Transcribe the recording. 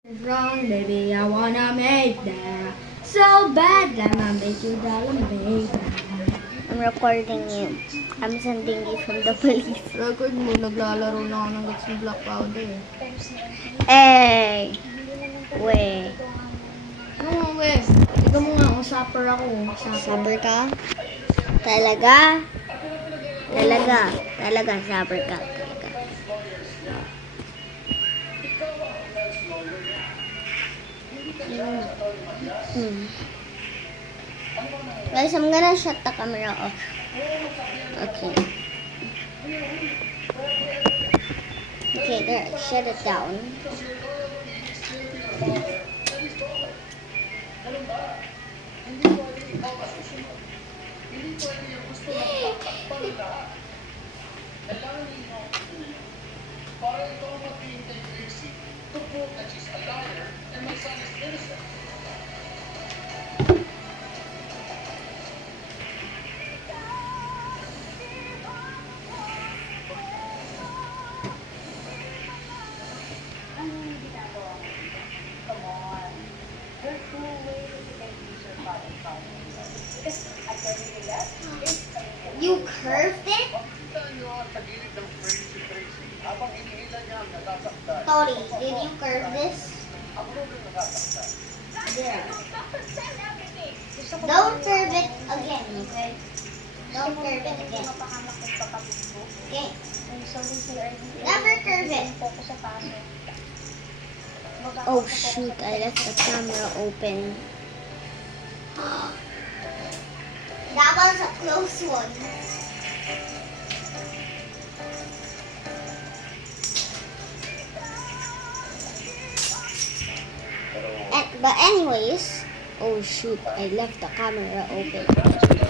Wrong, baby, I wanna make that so bad that I make you darling, baby. I'm recording you. I'm sending you from the police. Record mo, naglalaro na ako ng Guts and Black Powder. Hey! We. Ano nga, we? Ikaw mo nga, usaper ako. Saber ka? Talaga? Talaga, saber ka. Talaga. Guys, I'm gonna shut the camera off. Okay. Okay, there. Shut it down. You curved it? Tori, did you curve this? Yeah. Don't curve it again, okay? Don't curve it again. Okay? Never curve it. Oh shoot, I left the camera open. That was a close one. But anyways, oh shoot, I left the camera open.